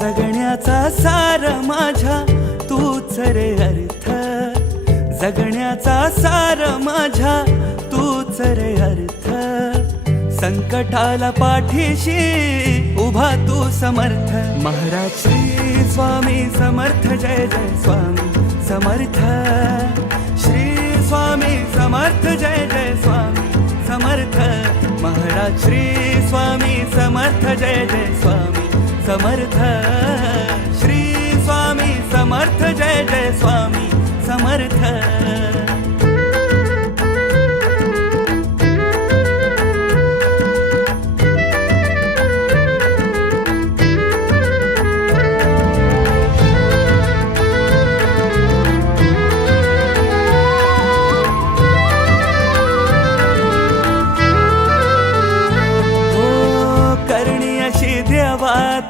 जगण्याचा सार माझ्या तूच रे अर्थ, जगण्याचा सार माझ्या तूच रे अर्थ. संकटाला पाठीशी उभा तू समर्थ. महाराज श्री स्वामी समर्थ, जय जय स्वामी समर्थ. श्री स्वामी समर्थ, जय जय स्वामी समर्थ. महाराज श्री स्वामी समर्थ, जय जय स्वामी समर्थ. श्री स्वामी समर्थ, जय जय स्वामी समर्थ.